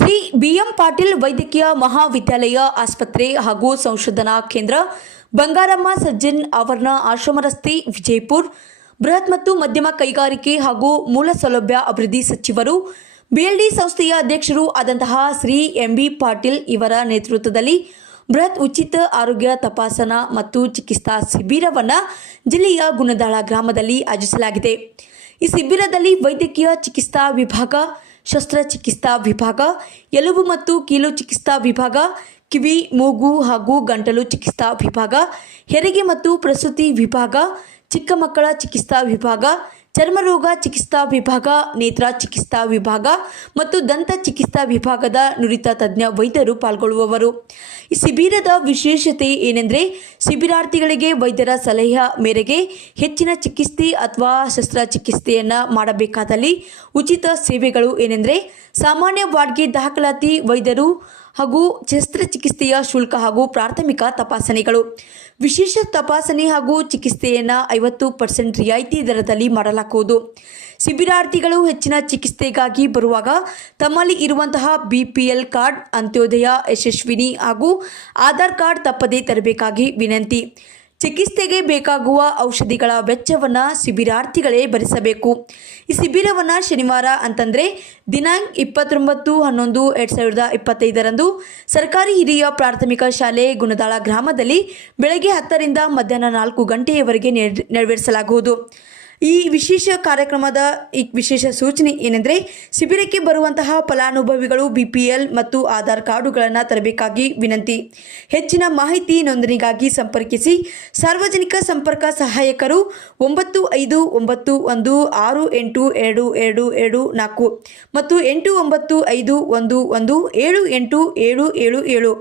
Shri BM Patil ವೈದ್ಯಕೀಯ ಮಹಾವಿದ್ಯಾಲಯ ಆಸ್ಪತ್ರೆ ಹಾಗೂ ಸಂಶೋಧನಾ ಕೇಂದ್ರ ಬಂಗಾರಮ್ಮ ಸಜ್ಜನ್ ಆವರಣ ಆಶ್ರಮ ರಸ್ತೆ ವಿಜಯಪುರ್, ಬೃಹತ್ ಮತ್ತು ಮಧ್ಯಮ ಕೈಗಾರಿಕೆ ಹಾಗೂ ಮೂಲ ಸೌಲಭ್ಯ ಅಭಿವೃದ್ಧಿ ಸಚಿವರು, ಬಿಎಲ್ಡಿ ಸಂಸ್ಥೆಯ ಅಧ್ಯಕ್ಷರು ಆದಂತಹ ಶ್ರೀ ಎಂಬಿ ಪಾಟೀಲ್ ಇವರ ನೇತೃತ್ವದಲ್ಲಿ ಬೃಹತ್ ಉಚಿತ ಆರೋಗ್ಯ ತಪಾಸಣಾ ಮತ್ತು ಚಿಕಿತ್ಸಾ ಶಿಬಿರವನ್ನು ಜಿಲ್ಲೆಯ ಗುಣದಾಳ ಗ್ರಾಮದಲ್ಲಿ ಆಯೋಜಿಸಲಾಗಿದೆ. ಈ ಶಿಬಿರದಲ್ಲಿ ವೈದ್ಯಕೀಯ ಚಿಕಿತ್ಸಾ ವಿಭಾಗ ಶಸ್ತ್ರಚಿಕಿತ್ಸಾ ವಿಭಾಗ, ಎಲುಬು ಮತ್ತು ಕೀಲು ಚಿಕಿತ್ಸಾ ವಿಭಾಗ, ಕಿವಿ, ಮೂಗು ಹಾಗೂ ಗಂಟಲು ಚಿಕಿತ್ಸಾ ವಿಭಾಗ, ಹೆರಿಗೆ ಮತ್ತು ಪ್ರಸೂತಿ ವಿಭಾಗ, ಚಿಕ್ಕ ಮಕ್ಕಳ ಚಿಕಿತ್ಸಾ ವಿಭಾಗ ಚರ್ಮರೋಗ ಚಿಕಿತ್ಸಾ ವಿಭಾಗ, ನೇತ್ರ ಚಿಕಿತ್ಸಾ ವಿಭಾಗ ಮತ್ತು ದಂತ ಚಿಕಿತ್ಸಾ ವಿಭಾಗದ ನುರಿತ ತಜ್ಞ ವೈದ್ಯರು ಪಾಲ್ಗೊಳ್ಳುವವರು. ಈ ಶಿಬಿರದ ವಿಶೇಷತೆ ಏನೆಂದರೆ, ಶಿಬಿರಾರ್ಥಿಗಳಿಗೆ ವೈದ್ಯರ ಸಲಹೆಯ ಮೇರೆಗೆ ಹೆಚ್ಚಿನ ಚಿಕಿತ್ಸೆ ಅಥವಾ ಶಸ್ತ್ರಚಿಕಿತ್ಸೆಯನ್ನು ಮಾಡಬೇಕಾದಲ್ಲಿ ಉಚಿತ ಸೇವೆಗಳು ಏನೆಂದರೆ, ಸಾಮಾನ್ಯ ವಾರ್ಡ್ಗೆ ದಾಖಲಾತಿ ವೈದ್ಯರು ಹಾಗೂ ಶಸ್ತ್ರಚಿಕಿತ್ಸೆಯ ಶುಲ್ಕ ಹಾಗೂ ಪ್ರಾಥಮಿಕ ತಪಾಸಣೆಗಳು. ವಿಶೇಷ ತಪಾಸಣೆ ಹಾಗೂ ಚಿಕಿತ್ಸೆಯನ್ನು ಐವತ್ತು ಪರ್ಸೆಂಟ್ ರಿಯಾಯಿತಿ ದರದಲ್ಲಿ ಮಾಡಲಾಗುವುದು. ಶಿಬಿರಾರ್ಥಿಗಳು ಹೆಚ್ಚಿನ ಚಿಕಿತ್ಸೆಗಾಗಿ ಬರುವಾಗ ತಮ್ಮಲ್ಲಿ ಇರುವಂತಹ ಬಿಪಿಎಲ್ ಕಾರ್ಡ್, ಅಂತ್ಯೋದಯ, ಯಶಸ್ವಿನಿ ಹಾಗೂ ಆಧಾರ್ ಕಾರ್ಡ್ ತಪ್ಪದೇ ತರಬೇಕಾಗಿ ವಿನಂತಿ. ಚಿಕಿತ್ಸೆಗೆ ಬೇಕಾಗುವ ಔಷಧಿಗಳ ವೆಚ್ಚವನ್ನು ಶಿಬಿರಾರ್ಥಿಗಳೇ ಭರಿಸಬೇಕು. ಈ ಶಿಬಿರವನ್ನು ಶನಿವಾರ ಅಂತಂದರೆ ದಿನಾಂಕ ಇಪ್ಪತ್ತೊಂಬತ್ತು, ಹನ್ನೊಂದು, ಎರಡು ಸಾವಿರದ ಇಪ್ಪತ್ತೈದರಂದು ಸರ್ಕಾರಿ ಹಿರಿಯ ಪ್ರಾಥಮಿಕ ಶಾಲೆ ಗುಣದಾಳ ಗ್ರಾಮದಲ್ಲಿ ಬೆಳಗ್ಗೆ ಹತ್ತರಿಂದ ಮಧ್ಯಾಹ್ನ ನಾಲ್ಕು ಗಂಟೆಯವರೆಗೆ ನೆರ- ನೆರವೇರಿಸಲಾಗುವುದು. ಈ ವಿಶೇಷ ಕಾರ್ಯಕ್ರಮದ ಈ ವಿಶೇಷ ಸೂಚನೆ ಏನೆಂದರೆ ಶಿಬಿರಕ್ಕೆ ಬರುವಂತಹ ಫಲಾನುಭವಿಗಳು ಬಿಪಿಎಲ್ ಮತ್ತು ಆಧಾರ್ ಕಾರ್ಡುಗಳನ್ನು ತರಬೇಕಾಗಿ ವಿನಂತಿ. ಹೆಚ್ಚಿನ ಮಾಹಿತಿ ನೋಂದಣಿಗಾಗಿ ಸಂಪರ್ಕಿಸಿ. ಸಾರ್ವಜನಿಕ ಸಂಪರ್ಕ ಸಹಾಯಕರು ಒಂಬತ್ತು ಐದು ಒಂಬತ್ತು ಒಂದು ಆರು ಎಂಟು ಎರಡು ಎರಡು ಎರಡು ನಾಲ್ಕು ಮತ್ತು ಎಂಟು ಒಂಬತ್ತು ಐದು ಒಂದು ಒಂದು ಏಳು ಎಂಟು ಏಳು ಏಳು ಏಳು.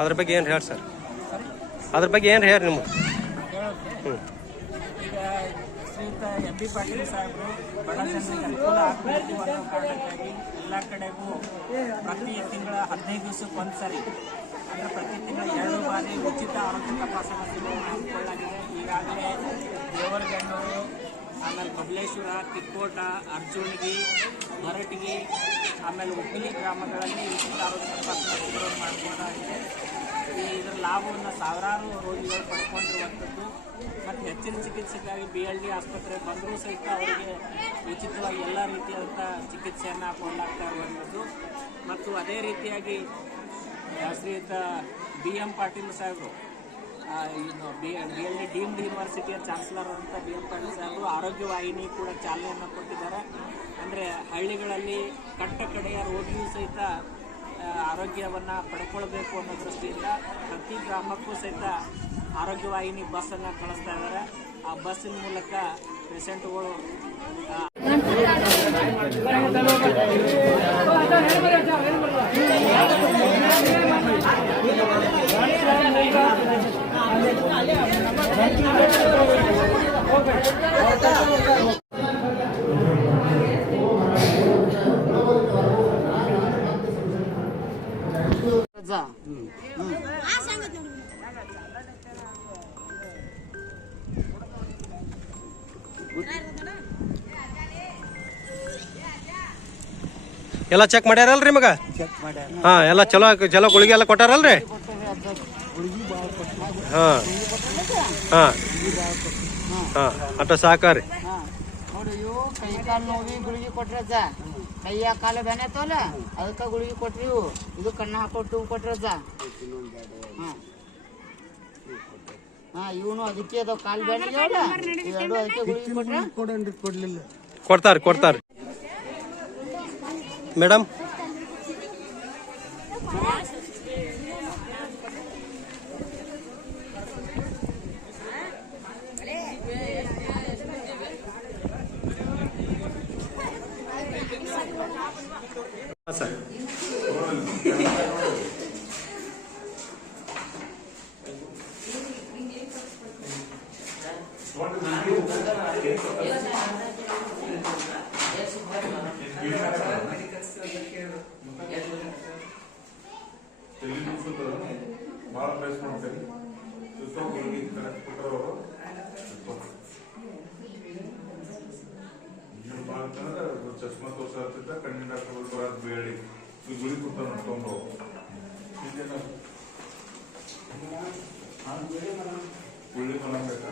ಅದ್ರ ಬಗ್ಗೆ ಏನು ಹೇಳಿ ಸರ್? ಅದ್ರ ಬಗ್ಗೆ ಏನು ಹೇಳಿ ನಿಮ್ಗೆ? ಹ್ಞೂ ಕಡೆಗೂ ಪ್ರತಿ ತಿಂಗಳ ಹದಿನೈದು ಅಂದರೆ ಪ್ರತಿ ಬಾರಿ ಉಚಿತ ಆರೋಗ್ಯ ಈಗಾಗಲೇ ಆಮೇಲೆ ಬಬಲೇಶ್ವರ, ತಿಕ್ಕೋಟ, ಅರ್ಜುನ್ಗಿ, ಹೊರಟಗಿ, ಆಮೇಲೆ ಉಪ್ಪಿಲಿ ಗ್ರಾಮಗಳಲ್ಲಿ ಉಚಿತ ಆರೋಗ್ಯ ತಪಾಸಣಾ ಈ ಇದರ ಲಾಭವನ್ನು ಸಾವಿರಾರು ರೋಗಿಗಳು ಪಡ್ಕೊಂಡಿರುವಂಥದ್ದು. ಮತ್ತು ಹೆಚ್ಚಿನ ಚಿಕಿತ್ಸೆಗಾಗಿ ಬಿ ಎಲ್ ಡಿ ಆಸ್ಪತ್ರೆ ಬಂದರೂ ಸಹಿತ ಅವರಿಗೆ ಉಚಿತವಾಗಿ ಎಲ್ಲ ರೀತಿಯಾದಂಥ ಚಿಕಿತ್ಸೆಯನ್ನು ಕೊಡಲಾಗ್ತಾ ಇರುವಂಥದ್ದು. ಮತ್ತು ಅದೇ ರೀತಿಯಾಗಿ ಶ್ರೀಯುತ ಬಿ ಎಂ ಪಾಟೀಲ್ ಸಾಹೇಬರು ಇನ್ನು B B L D deemed ಯೂನಿವರ್ಸಿಟಿಯ chancellor ಅಂತ ಬಿ ಎಂ ಪಾಟೀಲ್ ಸಾಹೇಬರು ಆರೋಗ್ಯ ವಾಹಿನಿ ಕೂಡ ಚಾಲನೆಯನ್ನು ಕೊಟ್ಟಿದ್ದಾರೆ. ಅಂದರೆ ಹಳ್ಳಿಗಳಲ್ಲಿ ಕಟ್ಟ ಕಡೆಯ ರೋಗಿಯೂ ಸಹಿತ ಆರೋಗ್ಯವನ್ನು ಪಡ್ಕೊಳ್ಬೇಕು ಅನ್ನೋ ದೃಷ್ಟಿಯಿಂದ ಪ್ರತಿ ಗ್ರಾಮಕ್ಕೂ ಸಹಿತ ಆರೋಗ್ಯ ವಾಹಿನಿ ಬಸ್ಸನ್ನು ಕಳಿಸ್ತಾ ಇದ್ದಾರೆ. ಆ ಬಸ್ಸಿನ ಮೂಲಕ ಪೇಷಂಟ್ಗಳು ಎಲ್ಲ ಚೆಕ್ ಮಾಡ್ಯಾರಲ್ರಿ ಮಗ ಹಾ ಎಲ್ಲ ಚಲೋ ಚಲೋ ಗುಳಿಗೆ ಎಲ್ಲ ಕೊಟ್ಟಾರಲ್ರಿ ಹಾ ಹಾ ಹಾ ಅಟ ಸಾಕಾರಿ ಕೈ ಕಾಲು ನೋವಿ ಗುಳಿಗೆ ಕೊಟ್ರಜ್ಜ ಕೈಯ ಕಾಲು ಬೆನೆ ತೋಲ ಅದಕ್ಕೆ ಗುಳಿಗೆ ಕೊಟ್ರಿ ಇದು ಕಣ್ಣು ಹಾಕೊಟ್ಟು ಕೊಟ್ರಜ್ಜ ಹಾ ಹಾ ಇವನು ಅದಕ್ಕೆ ಅದಾವ ಕಾಲು ಬೆನೆ ಎರಡು ಅದಕ್ಕೆ ಗುಳಿಗೆ ಕೊಟ್ರ ಕೊಡ್ತಾರೆ ಕೊಡ್ತಾರೆ ಮೇಡಮ್ ಹಾಂ ಸರ್ ಭಾಳ ಪ್ರಯತ್ನ ಮಾಡ್ತೇನೆ ಸುಸ್ತಾಗಿ ಕೊಟ್ಟರು ಅಂತಂದ್ರೆ ಚಶ್ಮಾ ತೋರ್ಸಾತಿದ್ದ ಕಣ್ಣಿನ ಡಾಕ್ಟರ್ ಬರೋದು ಬೇಡಿ ಈ ಗುಳಿ ಕೊಡ್ತಾನ ನೋಡ್ಕೊಂಡು ಗುಳಿ ಬೇಕಾ